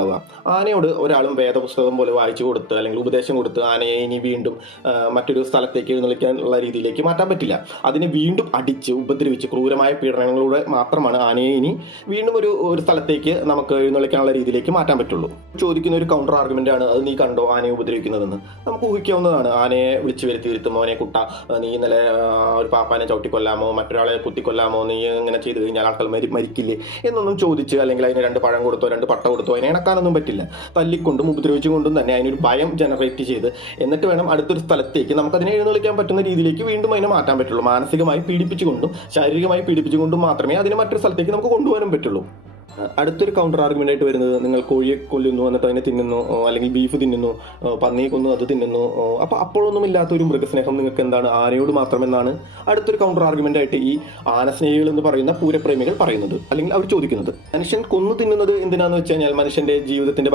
ആവുക. ആനയോട് ഒരാളും വേദപുസ്തകം പോലെ വായിച്ചു കൊടുത്ത് അല്ലെങ്കിൽ ഉപദേശം കൊടുത്ത് ആനയെ ഇനി വീണ്ടും മറ്റൊരു സ്ഥലത്തേക്ക് എഴുന്നള്ളിക്കാനുള്ള രീതിയിലേക്ക് മാറ്റാൻ പറ്റില്ല. അതിനെ വീണ്ടും അടിച്ച് ഉപദ്രവിച്ച് ക്രൂരമായ പീഡനങ്ങളിലൂടെ മാത്രമാണ് ആനയെ ഇനി വീണ്ടും ഒരു ഒരു സ്ഥലത്തേക്ക് നമുക്ക് എഴുന്നള്ളിക്കാനുള്ള രീതിയിലേക്ക് മാറ്റാൻ പറ്റുള്ളൂ. ചോദിക്കുന്ന ഒരു കൗണ്ടർ ആർഗ്യുമെന്റ് ആണ്, അത് നീ കണ്ടോ ആനയെ ഉപദ്രവിക്കുന്നതെന്ന്. നമുക്ക് ഊഹിക്കാവുന്നതാണ്. ആനയെ വിളിച്ചു വരുത്തുമോ, മോനെ കുട്ട, നീ ഇന്നലെ ഒരു പാപ്പാനെ ചവിട്ടിക്കൊല്ലാമോ, മറ്റൊരാളെ കുത്തിക്കൊല്ലാമോ, നീ ഇങ്ങനെ ചെയ്ത് കഴിഞ്ഞാൽ ആൾക്കാർ മരിക്കില്ലേ എന്നൊന്നും ചോദിച്ച്, അല്ലെങ്കിൽ അതിന് 2 പഴം കൊടുത്തോ 2 പട്ട കൊടുത്തോ അതിനെ ഇണക്കാനൊന്നും പറ്റില്ല. തല്ലിക്കൊണ്ടും ഉപദ്രവിച്ചുകൊണ്ടും തന്നെ അതിനൊരു ഭയം ജനറേറ്റ് ചെയ്ത് എന്നിട്ട് വേണം അടുത്തൊരു സ്ഥലത്തേക്ക് നമുക്കതിനെ എഴുന്നള്ളിക്കാൻ പറ്റുന്ന രീതിയിലേക്ക് വീണ്ടും അതിനെ മാറ്റാൻ പറ്റുള്ളൂ. മാനസികമായി പീഡിപ്പിച്ചുകൊണ്ടും ശാരീരികമായി പീഡിപ്പിച്ചുകൊണ്ടും മാത്രമേ അതിനെ മറ്റൊരു സ്ഥലത്തേക്ക് നമുക്ക് കൊണ്ടുപോകാനും പറ്റുള്ളൂ. അടുത്തൊരു കൗണ്ടർ ആർഗ്യുമെന്റ് ആയിട്ട് വരുന്നത്, നിങ്ങൾ കോഴിയെ കൊല്ലുന്നു എന്നിട്ട് അതിനെ തിന്നുന്നു, അല്ലെങ്കിൽ ബീഫ് തിന്നുന്നു, പന്നിയെ കൊന്നു അത് തിന്നുന്നു, അപ്പോൾ അപ്പോഴൊന്നും ഇല്ലാത്ത ഒരു മൃഗസ്നേഹം നിങ്ങൾക്ക് എന്താണ് ആനയോട് മാത്രമെന്നാണ് അടുത്തൊരു കൗണ്ടർ ആർഗ്യുമെന്റ് ആയിട്ട് ഈ ആനസ്നേഹികൾ എന്ന് പറയുന്ന പൂരപ്രേമികൾ പറയുന്നത്, അല്ലെങ്കിൽ അവർ ചോദിക്കുന്നത്. മനുഷ്യൻ കൊന്നു തിന്നുന്നത് എന്തിനാന്ന് വെച്ച് കഴിഞ്ഞാൽ മനുഷ്യന്റെ ജീവിതത്തിന്റെ